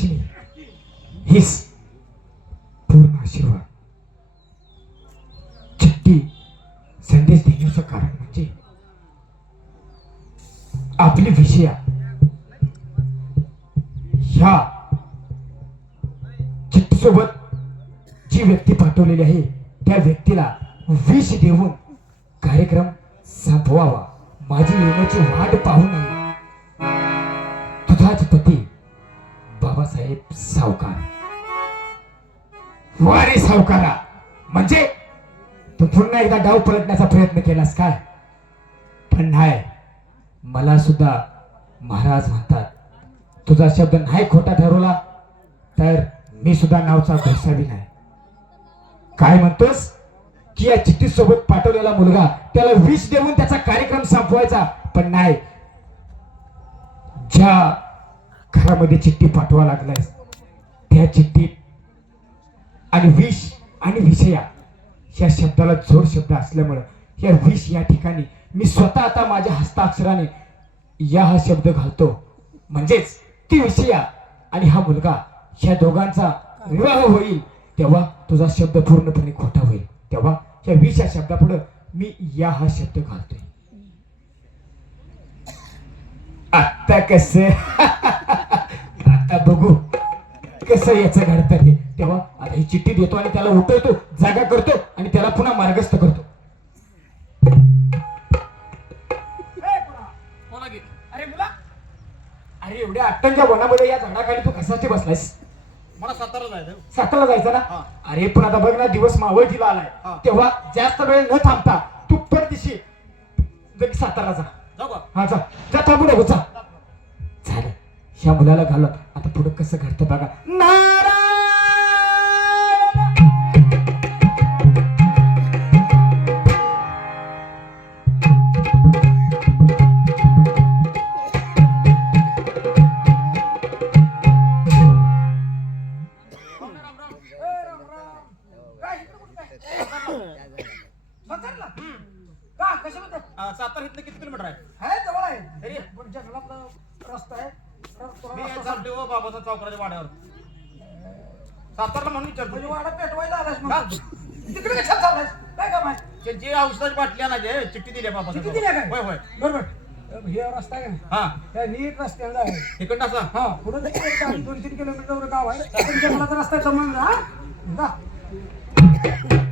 लक्ष्मी हीच पूर्ण आशीर्वाद. चिठ्ठी संदेश देण्याचं कारण म्हणजे आपली विषया ह्या चिठ्ठीसोबत जी व्यक्ती पाठवलेली आहे त्या व्यक्तीला विष देऊन कार्यक्रम संपवावा. माझी येण्याची वाट पाहू नये. साहेब सावकार. वारे सावकारा. म्हणजे तू पुन्हा एकदा डाव पलटण्याचा प्रयत्न केलास काय? पण नाही. मला सुद्धा महाराज म्हणतात तुझा शब्द नाही खोटा ठरवला तर मी सुद्धा नावचा घोसावी नाही. काय म्हणतोस? की या चिठ्ठी सोबत पाठवलेला मुलगा त्याला विष देऊन त्याचा कार्यक्रम संपवायचा? पण नाही. ज्या घरामध्ये चिठ्ठी पाठवा लागलाय त्या चिठ्ठीत आणि विष आणि विषया या शब्दाला जोड शब्द असल्यामुळं या विष या ठिकाणी मी स्वतः आता माझ्या हस्ताक्षराने या हा शब्द घालतो. म्हणजेच ती विषया आणि हा मुलगा या दोघांचा विवाह होईल तेव्हा तुझा शब्द पूर्णपणे खोटा होईल. तेव्हा या विष या शब्दापुढं मी या हा शब्द घालतोय. आता कस? आता बघू कसं याचं घडतं ते. तेव्हा आता ही चिठ्ठी देतो आणि त्याला उठवतो जागा करतो आणि त्याला पुन्हा मार्गस्थ करतो. अरे मुला? अरे एवढ्या अट्टंच्या वनामध्ये या झाडाखाली तू कशाची बसलायस? मला सातारा जायचं साताला जायचं. ना? अरे पण आता बघ ना दिवस मावळतीला. आलाय. तेव्हा जास्त वेळ न थांबता तू परदिशी सातारा जा. हा जा. जा थांबू नको जा. झालं ह्या मुलाला घाला आता पुढं कसं घडतं बघा. सातारा इथलं किती किलोमीटर आहे? जवळ आहे. तरी. रस्ता आहे. मी चालते हो बाबाचा चौकराच्या वाड्यावर. सातारला म्हणून विचारतो. ते जे औषधाची बाटली आणायचे चिठ्ठी दिली बाबा चिठ्ठी दिली काय? होय होय. बरोबर. हे रस्ता आहे. का हा. त्या नीट रस्त्याला आहे. असा. हा पुढे दोन तीन किलोमीटर गाव आहे. पण जंगलाचा रस्ता हा? जा.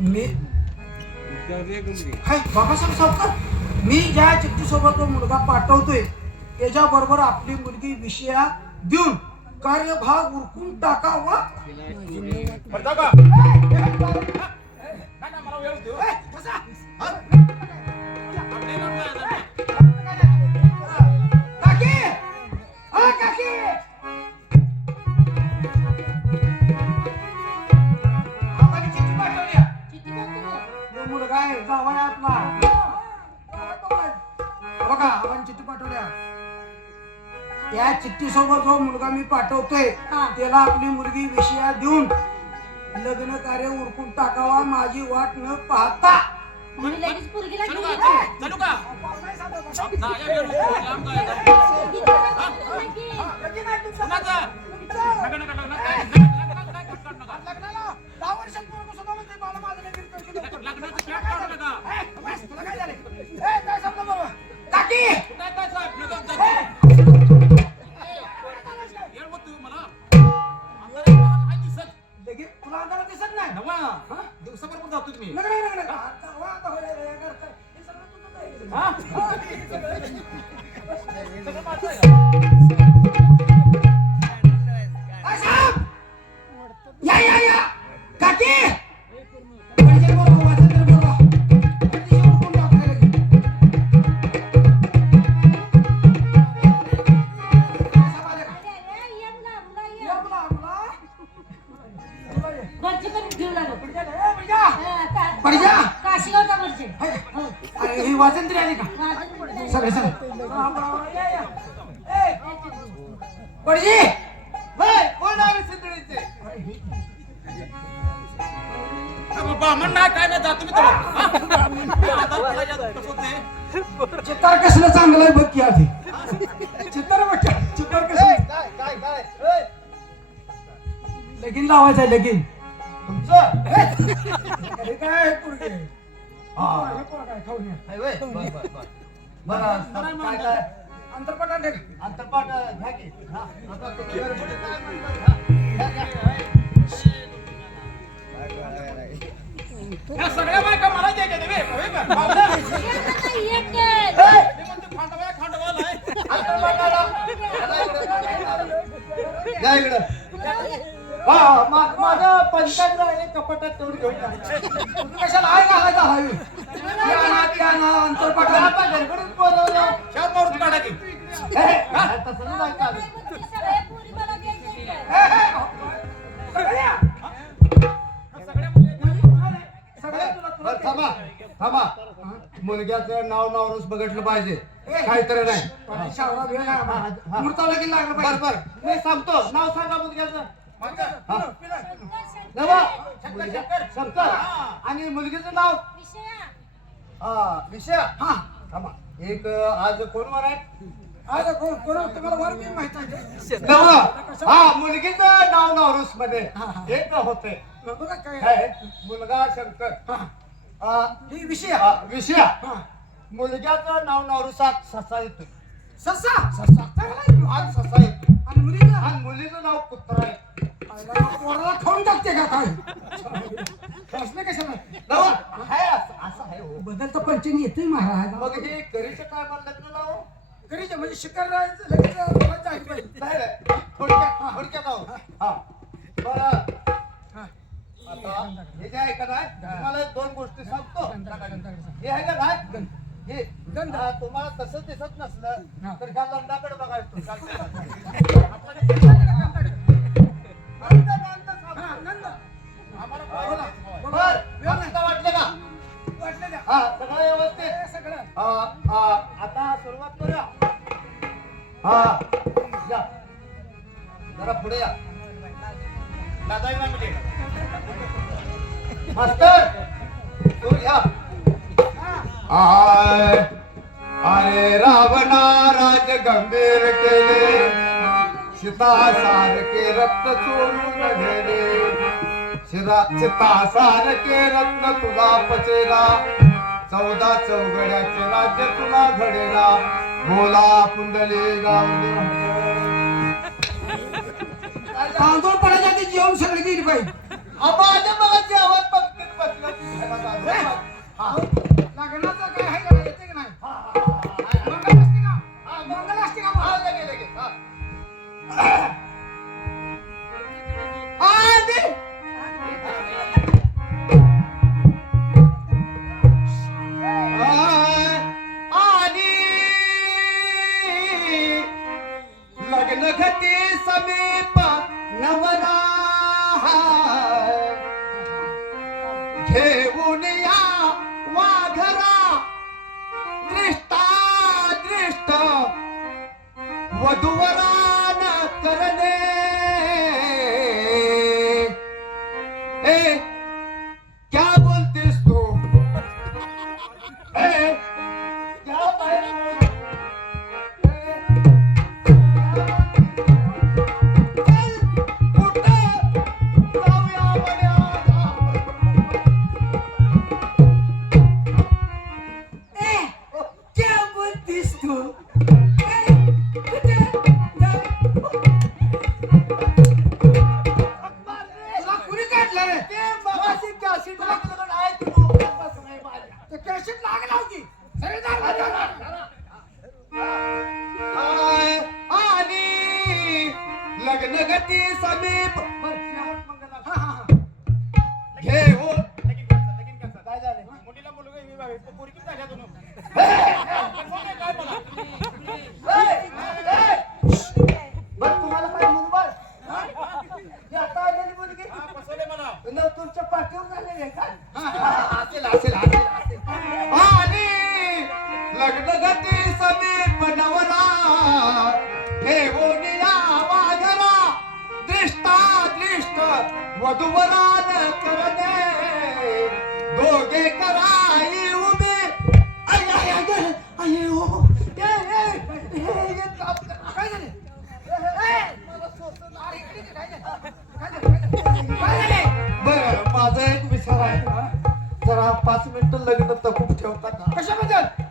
मी हाय, बाबासाहेब सावकार मी ज्या चिठ्ठीसोबत जो मुलगा पाठवतोय. त्याच्या बरोबर आपली मुलगी विषया देऊन कार्यभाग उरकून टाकावा. मुलगा मी पाठवतोय? त्याला आपली मुलगी विषया देऊन लग्न कार्य उरकून टाकावा माझी वाट न पाहता. आणि लगेच पोरगीला घेऊन येतो. चालू का? या नका, नका, नका, नका, चित्तार कसलं चांगलं आहे बघ की आधी. चित्तार बघ चित्तार काय काय काय? लगीन लावायचं आहे लगीन. तुमचं? काय पोरगे? हा. काय खाऊन या. काय काय? अंतरपटा. अंतरपाठ घ्या की. हा, हा. या सगळ्या बायका मला द्यायच्या ते, बे. होय बा. मी म्हणतो खांडवा. या इकडं. हा, मा- माझं कपाटात तेवढी घेऊन जा. कशाला आहे घालायचा हवी या ना त्या ना अंतरपटा आता गडबडीत बोलवलं. चार मारून काढा की. ए, तसं नाही चालत. ते सगळे पुरी मला थांबा थांबा. मुलग्याचं नाव नावरूस बघितलं पाहिजे. काहीतरी नाही. मुहूर्ताला लगीन लागलं पाहिजे. बर मी सांगतो नाव सांगा मुलग्याचं. हा. शंकर, नवा. मुलगा- शंकर. आणि मुलगीचं नाव? विषया. हा. विषय? हा. थांबा. एक अं, आज कोण वर आहे आज कोण कोण तुम्हाला वर मी माहीत आहे. नवा हा मुलगीचं नाव नावरूसमध्ये. एक होते. बघा काय काय मुलगा शंकर. हा. विषय हा, विषय हा. मुलग्याचं नाव नावरूसात ससा येतोय ससा? ससा. चांगला आहे. आणि ससा येतोय आणि मुलीला? आणि मुलीचं नाव कुत्रा आहे. आईला पोराला खाऊन टाकते का काय? असलं कशाला? नवा आहे असं असं आहे हो. बदल तर पंचनी येते महाराज. मग हे करीचं काय म्हणलं तुला नाव घरी जे म्हणजे शिकार राहायचं लगेच पाहिजे. नाही रे. थोडक्यात थोडक्यात आहो. हा. बरं. आता हे जे आहे तुम्हाला एक दोन गोष्टी सांगतो. हे आहे का नाही? हे गंध. हा, तुम्हाला तसं दिसत नसलं. तर ह्या बघायचं हा, नंद. आम्हाला बोला, पाहिजे. बोला. बर आता वाटलं का? वाटलं द्या. हा सगळं व्यवस्थित? हे सगळं. हा, हा, आता सुरुवात करूया. हा या. जरा पुढे या. मास्तर अरे रावणा राज गंभीर केले. सीता सारखे रक्त चोरून शिरा सीता सारखे रत्न तुला पचेला. चौदा चौघड्याचे राज्य तुला घडेला. बोला पुंडली गावले. पाहिजे माझ्या मला जेवण पंक्तीत वधुवरान कॅसेट लागलं तू माझ्या. कॅसेट होती सगळे जा, आणि लग्न गती समीप जगती समीप नवना ठेवून या माझरा दृष्टा दृष्ट वधुवरान करणे. दोघे कराई उभे. माझा एक विचार आहे. जरा पाच मिनिट लग्न तपून ठेवता का? कशाबद्दल?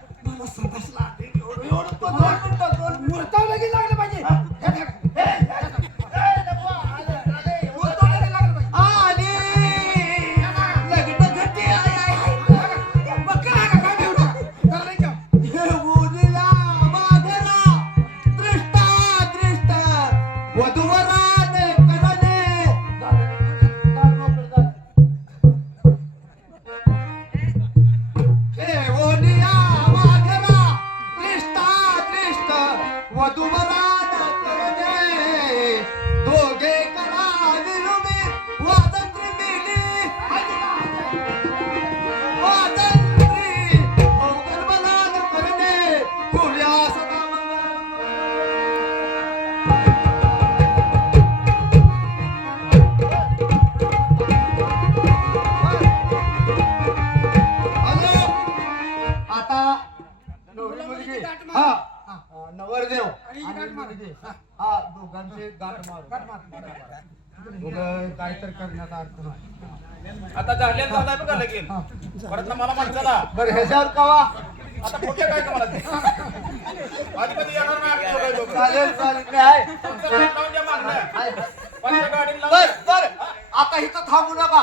असं संडासला आले. एवढं एवढं तो दोन मिनिटं, दोन मुहूर्तावर लगेच लागलं दोघं काहीतरी करण्यात अर्थ नाही. आता झालेलं झालंय बघा लगेच. परत मला माणसाला बरं ह्याच्यावर कवा? आता काय? आधी कधी येणार नाही. चालेल चालेल. बर. आता इथं थांबू नका.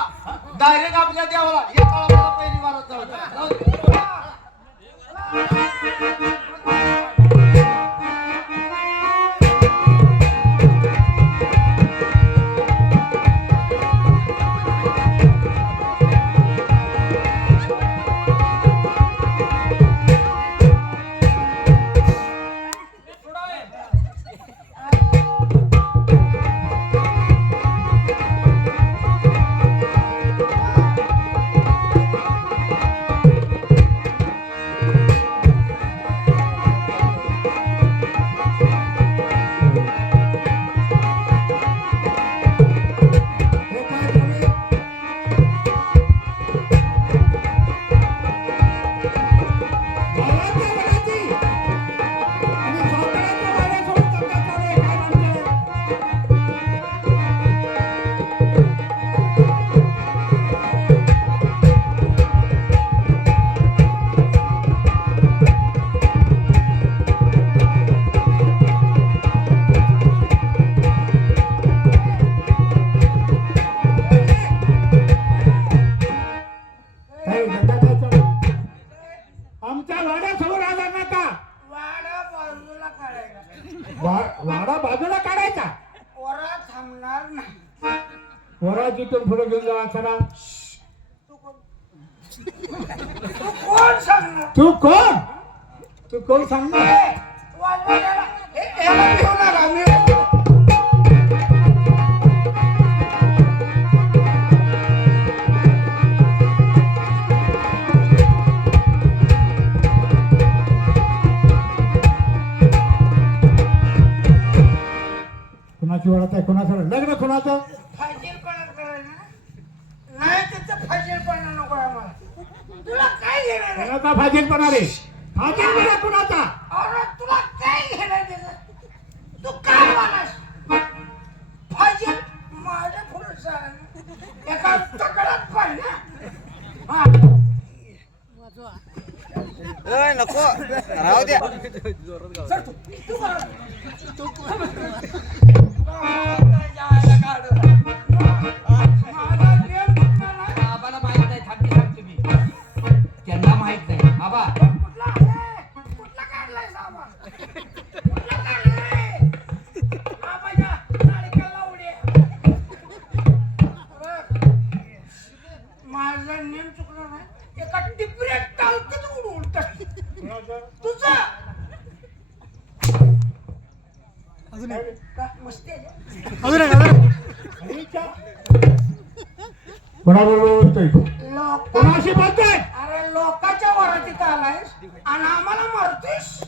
डायरेक्ट आपल्या देवाला. तू कोण सांगणार? तू कोण? तू कोण सांग राहू द्या कोणाबरोबर बोलतोय? लोक कोणाशी बोलतोय? अरे लोकांच्या वरातीत आलायस आणि आम्हाला मारतोयस.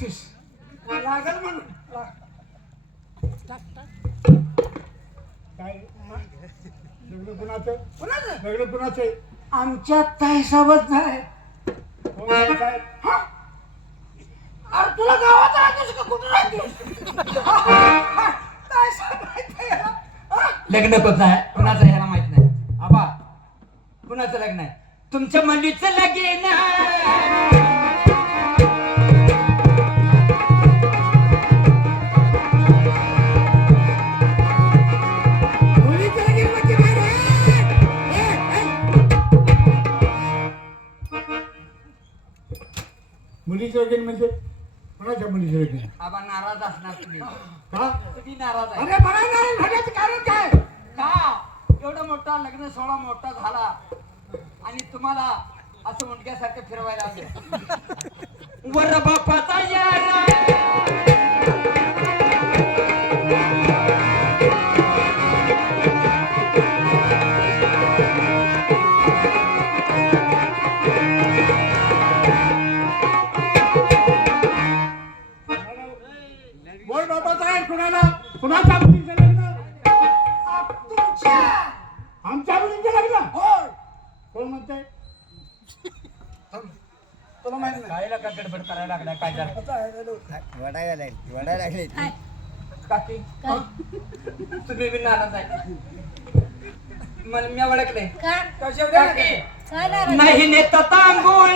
लागतोस लागल म्हणून काय? लग्न कुणाचं? कुणाचं? लग्न कुणाचं आहे? आमच्यात काय सबत नाही. कोण आहे काय? हा? अरे तुला गावात राहतोस का? कुठं? हा? लग्न कोणतं आहे कुणाचं ह्याला माहीत नाही. आबा कुणाचं लग्न आहे? तुमच्या मुलीचं लगीन आहे. लगीन म्हणजे? कोणाच्या मुलीचं लगीन आबा नाराज असणार तुम्ही. का? तुम्ही नाराज आहे. अरे मला नाही म्हणायचं कारण काय? का? एवढा मोठा लग्न सोहळा मोठा झाला आणि तुम्हाला असं मुंडक्यासारखं फिरवायला आलं वर बापाचा यार. काय? काकी काय? तुम्ही बी नाराज आहे. मला मी ओळखले का? काकी काय नाराज? नाही नेत तांबूळ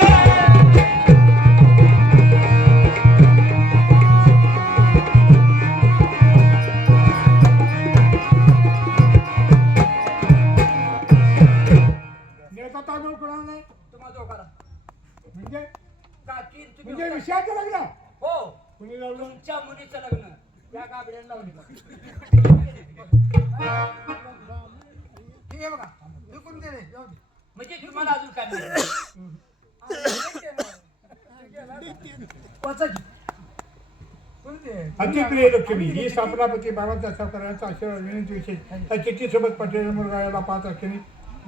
अतिप्रिय लक्ष्मी ही स्थापनापती बाबाचा सावकारांचा आशीर्वाद विनंती विशेष. त्या चिठ्ठीसोबत पटेल मुलगा याला पाच अक्षरी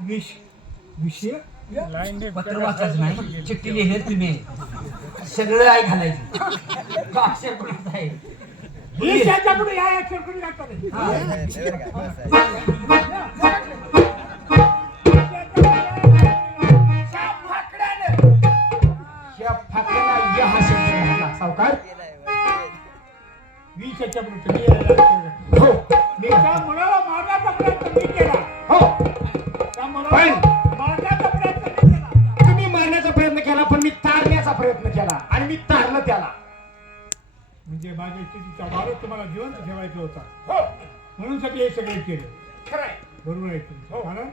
विष विषय पत्र वाचायचं नाही. चिठ्ठी लिहिले तुम्ही सगळं आई घालायची. का अक्षर कोणाचं आहे? वीस याच्यापुढे या अक्षर कुणी लागतं नाही. पण- मारण्याचा प्रयत्न केला. तुम्ही मारण्याचा प्रयत्न केला पण मी तारण्याचा प्रयत्न केला आणि मी तारलं त्याला. म्हणजे माझ्या स्थितीचा भारत तुम्हाला जिवंत ठेवायचा होता. हो. म्हणून साठी हे सगळे केलं. खरंय. बरोबर आहे तुम्ही कारण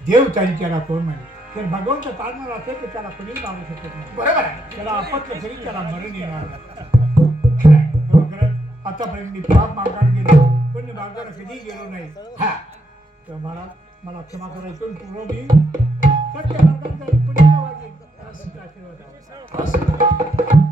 देव त्याला कोण माहिती जर भगवंत चालणार असेल तर त्याला कधीच मारू शकत नाही. बरोबर आहे. त्याला आपत्य तरी त्याला मरण येणार आतापर्यंत मी पाप मागायला गेलो पण मी मागायला कधी गेलो नाही. हा. तर मला मला क्षमा करायचं पूर्ण मी सत्य मार्गात जाईल पुण्याला वागेल. तुमचा आशीर्वाद आहे. असं.